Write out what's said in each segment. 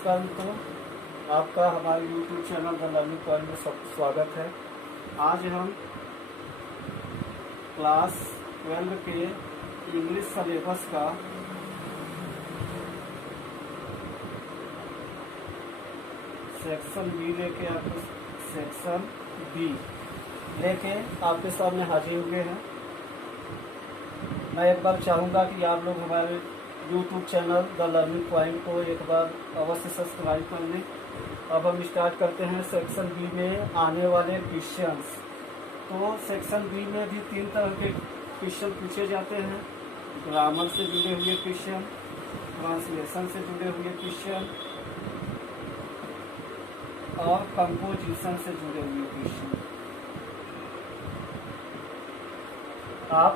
नमस्कार मित्रों, आपका हमारे YouTube channel the learning point में स्वागत है। आज हम क्लास 12 के इंग्लिश सिलेबस का सेक्शन बी लेके आपके सामने हाजिर हुए हैं। मैं एक बार चाहूँगा कि आप लोग हमारे YouTube channel the learning point को एक बार अवश्य सब्सक्राइब कर लें। अब हम स्टार्ट करते हैं सेक्शन बी में आने वाले क्वेश्चंस। तो सेक्शन बी में भी 3 तरह के क्वेश्चन पूछे जाते हैं। ग्रामर से जुड़े हुए क्वेश्चन, ट्रांसलेशन से जुड़े हुए क्वेश्चन और कंपोजिशन से जुड़े हुए क्वेश्चन। आप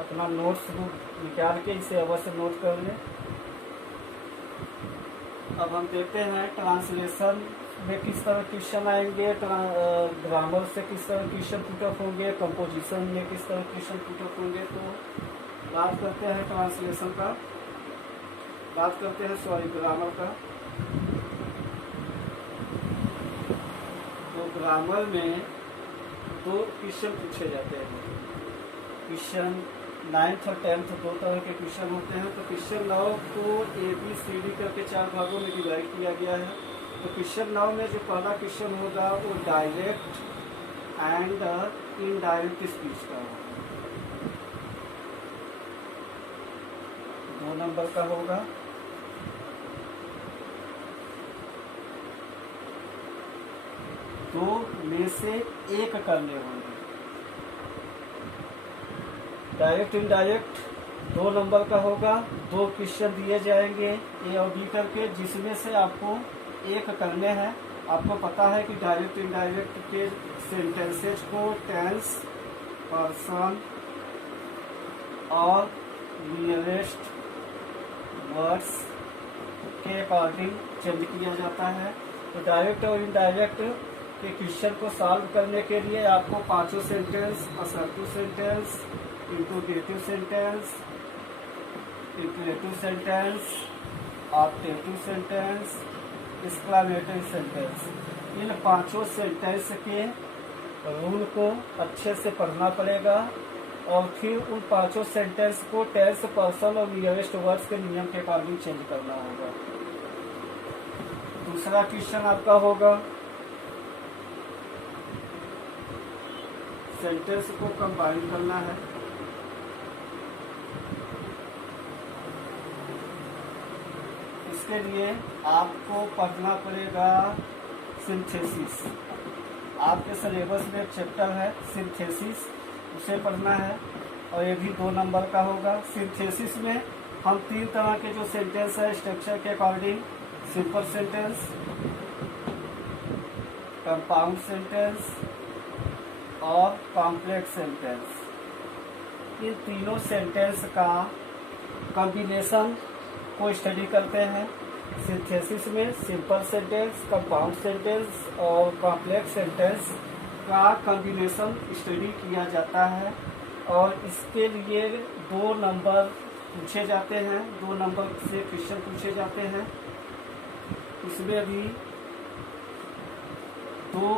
अपना नोट्स बुक निकाल के इसे अवश्य नोट कर लें। अब हम देखते हैं ट्रांसलेशन में किस तरह क्वेश्चन आएंगे, ग्रामर से किस तरह क्वेश्चन पुटअप होंगे, कंपोजिशन में किस तरह क्वेश्चन पुटअप होंगे। तो बात करते हैं ट्रांसलेशन का, ग्रामर का। तो ग्रामर में 2 क्वेश्चन पूछे जाते हैं। क्वेश्चन 9th और 10th 2 तरह के क्वेश्चन होते हैं। तो क्वेश्चन 9 को ABCD करके 4 भागों में डिवाइड किया गया है। तो क्वेश्चन 9 में जो पहला क्वेश्चन होगा वो डायरेक्ट एंड इनडायरेक्ट स्पीच का होगा, 2 नंबर का होगा। दो में से एक करने होंगे। डायरेक्ट इनडायरेक्ट 2 नंबर का होगा। 2 क्वेश्चन दिए जाएंगे ए और बी करके, जिसमें से आपको एक करने हैं। आपको पता है कि डायरेक्ट इनडायरेक्ट के सेंटेंसेज को टेंस, पर्सन और नियरेस्ट वर्ड्स के अकॉर्डिंग चेंज किया जाता है। तो डायरेक्ट और इनडायरेक्ट के क्वेश्चन को सॉल्व करने के लिए आपको 5 sentence, assertive sentence, interrogative sentence, imperative sentence, objective sentence, exclamatory sentence, इन 5 सेंटेंस के रूल को अच्छे से पढ़ना पड़ेगा और फिर उन 5 सेंटेंस को टेंस, पर्सन और नियरेस्ट वर्ड्स के नियम के अकॉर्डिंग चेंज करना होगा। दूसरा क्वेश्चन आपका होगा सेंटेंस को कंबाइन करना है। इसके लिए आपको पढ़ना पड़ेगा सिंथेसिस। आपके सिलेबस में एक चैप्टर है सिंथेसिस, उसे पढ़ना है और ये भी 2 नंबर का होगा। सिंथेसिस में हम 3 तरह के जो सेंटेंस है स्ट्रक्चर के according, simple sentence, compound sentence और कॉम्प्लेक्स सेंटेंस, इन तीनों सेंटेंस का कॉम्बिनेशन को स्टडी करते हैं। सिंथेसिस में सिंपल सेंटेंस, कंपाउंड सेंटेंस और कॉम्प्लेक्स सेंटेंस का कॉम्बिनेशन स्टडी किया जाता है और इसके लिए 2 नंबर पूछे जाते हैं। 2 नंबर से क्वेश्चन पूछे जाते हैं। इसमें भी 2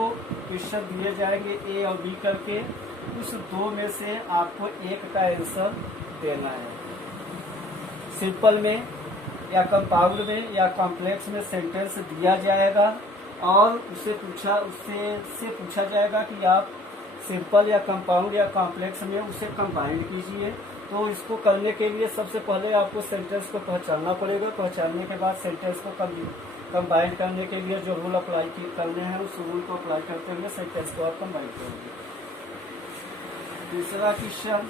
क्वेश्चन दिए जाएंगे ए और बी करके। उस 2 में से आपको एक का आंसर देना है। सिंपल में या कंपाउंड में या कॉम्प्लेक्स में सेंटेंस दिया जाएगा और उससे पूछा जाएगा कि आप सिंपल या कंपाउंड या कॉम्प्लेक्स में उसे कंबाइन कीजिए। तो इसको करने के लिए सबसे पहले आपको सेंटेंस को पहचानना पड़ेगा। पहचानने के बाद सेंटेंस को कंबाइन करने के लिए जो रूल अप्लाई करने हैं उस रूल को अप्लाई करते हुए सेंटेंस को आप कंबाइन करेंगे। दूसरा क्वेश्चन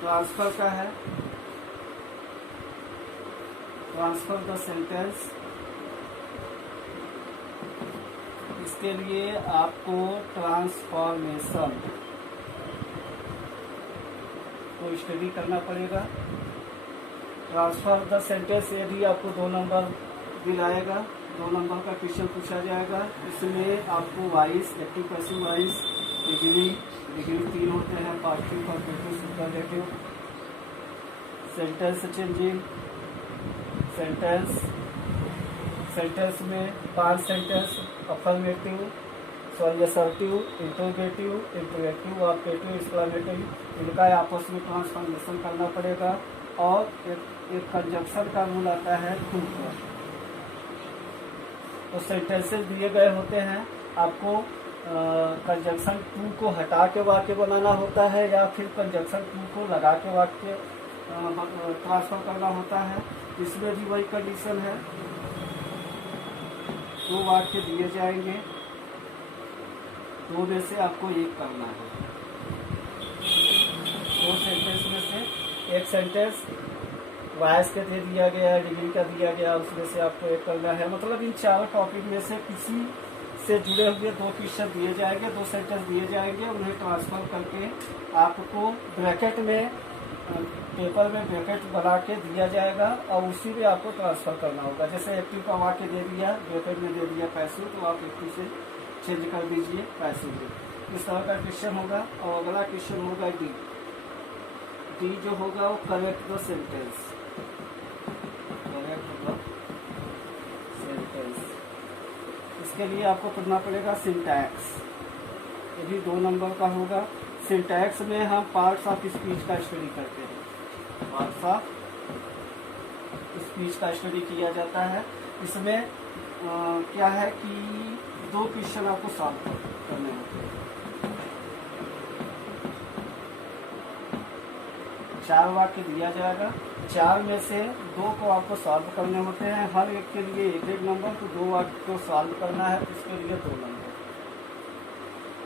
ट्रांसफर का है। Transfer the sentence. इसके लिए आपको ट्रांसफॉर्मेशन को स्टडी करना पड़ेगा। ट्रांसफर द सेंटेंस, ये भी आपको 2 नंबर दिलाएगा। 2 नंबर का क्वेश्चन पूछा जाएगा। इसमें आपको voice, active passive voice, beginning 3 होते हैं, participle, perfective, superlative, sentence changing, sentence में 5 sentence affirmative, sorry assertive, interrogative, interrogative, objective, exclamatory, इनका आपस में ट्रांसफॉर्मेशन करना पड़ेगा। और एक कंजक्शन का रूल आता है टू का। तो सेंटेंसेस दिए गए होते हैं, आपको कंजक्शन टू को हटा के वाक्य बनाना होता है या फिर कंजक्शन टू को लगा के वाक्य ट्रांसफर करना होता है। इसमें भी वही कंडीशन है, 2 वाक्य दिए जाएंगे, 2 में से आपको एक करना है। 2 सेंटेंस में से एक सेंटेंस वॉइस का दे दिया गया, डिग्री का दिया गया, उसमें से आपको एक करना है। मतलब इन 4 टॉपिक में से किसी से जुड़े हुए 2 क्वेश्चन दिए जाएंगे, 2 सेंटेंस दिए जाएंगे, उन्हें ट्रांसफर करके आपको ब्रैकेट में, पेपर में ब्रैकेट बना के दिया जाएगा और उसी में आपको ट्रांसफर करना होगा। जैसे एक्टिव का वाक्य दे दिया, ब्रैकेट में दे दिया पैसिव, तो आप एक्टिव से चेंज कर दीजिए पैसिव में। इस तरह का क्वेश्चन होगा। और अगला क्वेश्चन होगा डी जो होगा वो करेक्ट द सेंटेंस। इसके लिए आपको करना पड़ेगा सिंटैक्स, ये भी 2 नंबर का होगा। सिंटैक्स में हम पार्ट्स ऑफ स्पीच का स्टडी करते हैं, पार्ट्स ऑफ स्पीच का स्टडी किया जाता है। इसमें क्या है कि 2 क्वेश्चन आपको सॉल्व करने होते हैं। 4 वाक्य दिया जाएगा, 4 में से 2 को आपको सॉल्व करने होते हैं। हर एक के लिए 1-1 नंबर, तो 2 वाक्य को सॉल्व करना है, इसके लिए 2 नंबर।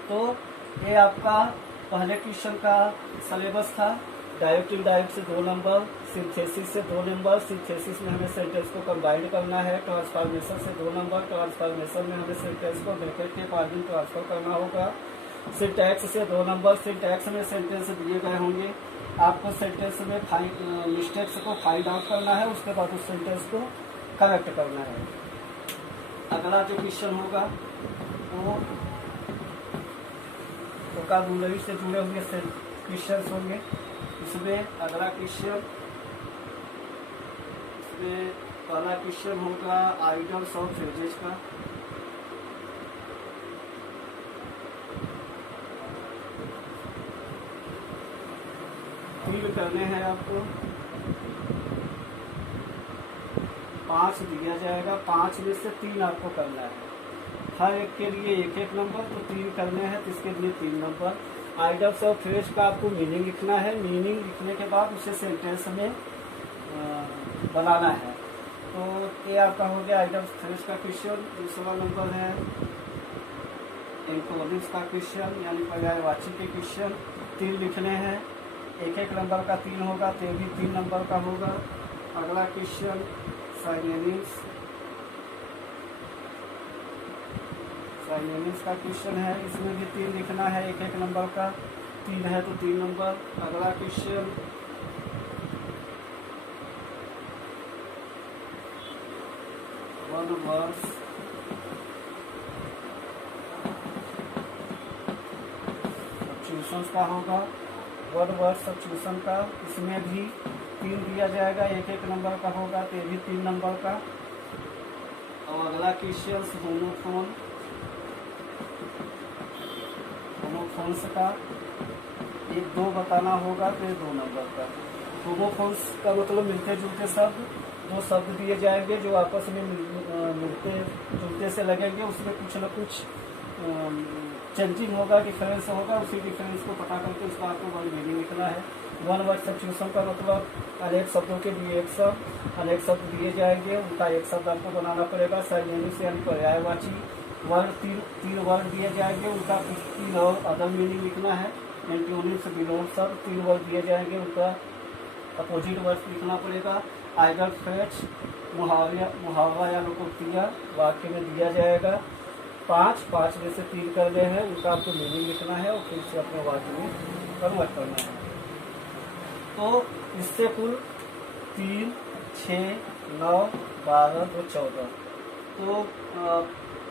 तो ये आपका पहले क्वेश्चन का सिलेबस था। डायरेक्ट इनडायरेक्ट से 2 नंबर, सिंथेसिस से 2 नंबर, सिंथेसिस में हमें सेंटेंस को कंबाइंड करना है। ट्रांसफॉर्मेशन से 2 नंबर, ट्रांसफॉर्मेशन में हमें सेंटेंस को ब्रैकेट के मार्जिन ट्रांसफर करना होगा। सिंटैक्स से 2 नंबर, सिंटैक्स में सेंटेंस दिए गए होंगे, आपको सेंटेंस में मिस्टेक्स को फाइंड आउट करना है, उसके बाद उस सेंटेंस को करेक्ट करना है। अगला जो क्वेश्चन होगा वो वोकैबुलरी से जुड़े हुए क्वेश्चन होंगे। इसमें अगला क्वेश्चन, इसमें पहला क्वेश्चन होगा आइडल्स ऑफ फ्रेजेस का। फिल करने हैं आपको, 5 दिया जाएगा, 5 में से 3 आपको करना है। हर एक के लिए 1-1 नंबर, तो 3 करने हैं, तो इसके लिए 3 नंबर। आइडल्स ऑफ फ्रेज का आपको मीनिंग लिखना है, मीनिंग लिखने के बाद उसे सेंटेंस में बनाना है। तो ये आपका हो गया आइडल्स फ्रेज का क्वेश्चन। दूसरा नंबर है एंटोनिम्स का क्वेश्चन, यानी पर्यायवाची के क्वेश्चन। 3 लिखने हैं, 1-1 नंबर का 3 होगा, तो भी 3 नंबर का होगा। अगला क्वेश्चन साइनेनिम्स का क्वेश्चन है, इसमें भी 3 लिखना है, 1-1 नंबर का, 3 है तो 3 नंबर। अगला क्वेश्चन वन वर्ड्स सब्स्टिट्यूशंस का होगा, वर्ड सब्स्टिट्यूशन का। इसमें भी 3 दिया जाएगा, 1-1 नंबर का होगा, तो ये भी 3 नंबर का। और अगला क्वेश्चन होमोफोन्स का 1-2 बताना होगा, तो 2 नंबर का। होमोफोन्स का मतलब मिलते जुलते शब्द, 2 शब्द दिए जाएंगे जो आपस में मिलते जुलते से लगेंगे, उसमें कुछ न कुछ चेंजिंग होगा, डिफरेंस होगा, उसी डिफरेंस को पता करके उसका आपको वर्ड मीनिंग लिखना है। 1 वर्ड सब्स्टिट्यूशन का मतलब अनेक शब्दों के लिए 1 शब्द, अनेक शब्द दिए जाएंगे, उनका 1 शब्द आपको बनाना पड़ेगा। साइनेनिम्स यानी पर्यायवाची वर्ड, 3 वर्ड दिए जाएंगे, उनका 3 और अदर मीनिंग लिखना है। एंटोनिम्स विलोम शब्द 3 वर्ड दिए जाएंगे, उनका अपोजिट वर्ड लिखना पड़ेगा। आइडल फ्रेज मुहावरा या लोकोक्तियाँ वाक्य में दिया जाएगा। 5 में से 3 करने हैं, उनका आपको मीनिंग लिखना है और फिर से अपने वाक्य में कन्वर्ट करना है। तो इससे कुल 3, 6, 9, 12, 2, 14। तो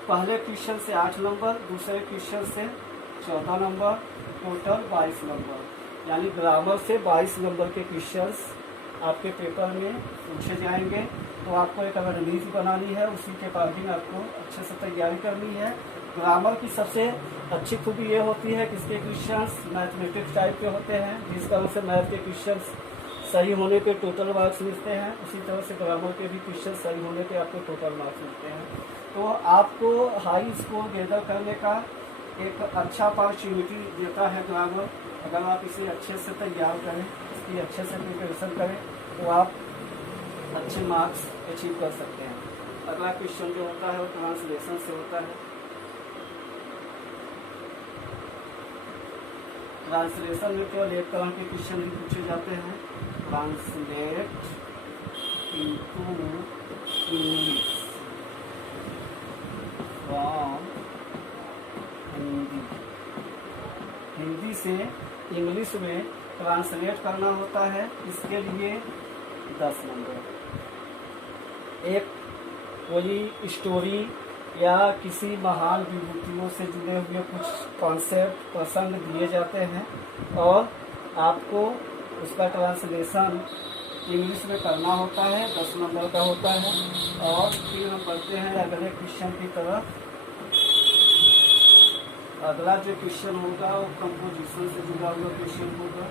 पहले क्वेश्चन से 8 नंबर, दूसरे क्वेश्चन से 14 नंबर, टोटल 22 नंबर, यानी ग्रामर से 22 नंबर के क्वेश्चंस आपके पेपर में पूछे जाएंगे। तो आपको एक रणनीति बनानी है, उसी के अकॉर्डिंग आपको अच्छे से तैयारी करनी है। ग्रामर की सबसे अच्छी खूबी ये होती है कि इसके क्वेश्चंस मैथमेटिक्स टाइप के होते हैं, जिस कारण से मैथ के क्वेश्चंस सही होने पे टोटल मार्क्स मिलते हैं, उसी तरह से ग्रामर के भी क्वेश्चन सही होने पे आपको टोटल मार्क्स मिलते हैं। तो आपको हाई स्कोर गैदर करने का एक अच्छा अपॉर्चुनिटी देता है ग्रामर। अगर आप इसे अच्छे से तैयार करें, इसकी अच्छे से प्रिपरेशन करें, तो आप अच्छे मार्क्स अचीव कर सकते हैं। अगला क्वेश्चन जो होता है वो ट्रांसलेशन से होता है। ट्रांसलेशन में केवल एक तरह के क्वेश्चन ही पूछे जाते हैं, translate into English from Hindi. Hindi से इंग्लिश में ट्रांसलेट करना होता है, इसके लिए 10 नंबर। एक कोई स्टोरी या किसी महान विभूतियों से जुड़े हुए कुछ कॉन्सेप्ट प्रसंग दिए जाते हैं और आपको उसका ट्रांसलेशन इंग्लिश में करना होता है, 10 नंबर का होता है। और फिर हम बढ़ते हैं अगले क्वेश्चन की तरफ। अगला जो क्वेश्चन होगा वो कंपोजिशन से जुड़ा हुआ क्वेश्चन होगा।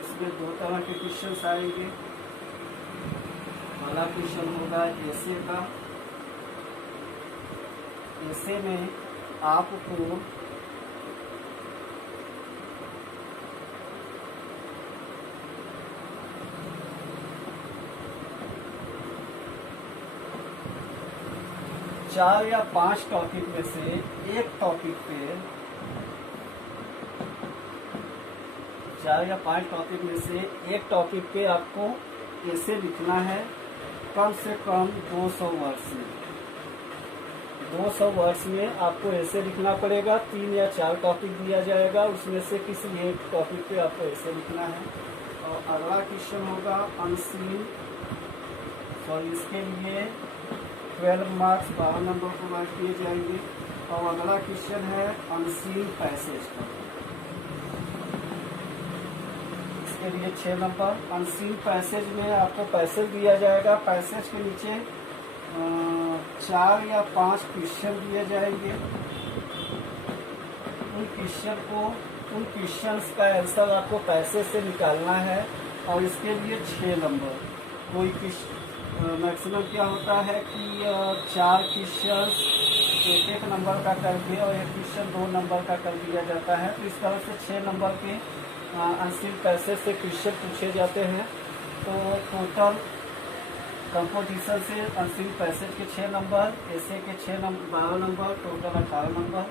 इसमें 2 तरह के क्वेश्चन आएंगे। पहला क्वेश्चन होगा एसे का। एसे में आपको चार या 5 टॉपिक में से एक टॉपिक पे 4 या 5 टॉपिक में से एक टॉपिक पे आपको ऐसे लिखना है कम से कम 200 वर्ड्स में। 200 वर्ड्स में आपको ऐसे लिखना पड़ेगा। 3 या 4 टॉपिक दिया जाएगा, उसमें से किसी एक टॉपिक पे आपको ऐसे लिखना है। और अगला क्वेश्चन होगा अनसीन। इसके लिए 12 मार्क्स 12 नंबर प्रोवाइड किए जाएंगे। और अगला क्वेश्चन है अनसीन पैसेज का, इसके लिए 6 नंबर। अनसीन पैसेज में आपको पैसेज दिया जाएगा, पैसेज के नीचे 4 या 5 क्वेश्चन दिए जाएंगे। उन क्वेश्चंस का आंसर आपको पैसेज से निकालना है और इसके लिए 6 नंबर। कोई मैक्सिमम क्या होता है कि 4 क्वेश्चन 1 नंबर का कर दिया और 1 क्वेश्चन 2 नंबर का कर दिया जाता है। तो इस तरह से 6 नंबर के अनसीन पैसेज से क्वेश्चन पूछे जाते हैं। तो टोटल कंपोजिशन से अनसीन पैसेज के 6 नंबर, ऐसे के 12 नंबर, टोटल 18 नंबर।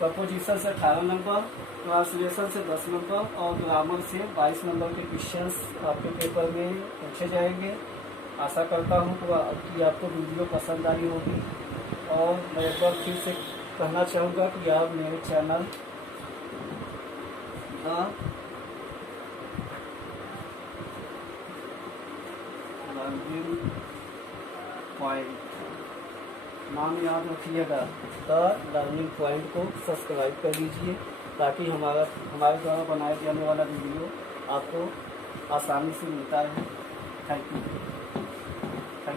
कंपोजिशन से 18 नंबर, ट्रांसलेशन से 10 नंबर और ग्रामर से 22 नंबर के क्वेश्चंस आपके पेपर में पूछे जाएंगे। आशा करता हूँ कि आपको वीडियो पसंद आई होगी। और मैं एक बार फिर से कहना चाहूँगा कि आप मेरे चैनल लर्निंग पॉइंट, नाम याद रखिएगा, द लर्निंग पॉइंट को सब्सक्राइब कर लीजिए ताकि हमारे द्वारा बनाए जाने वाला वीडियो आपको आसानी से मिलता है। Thank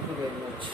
you very much.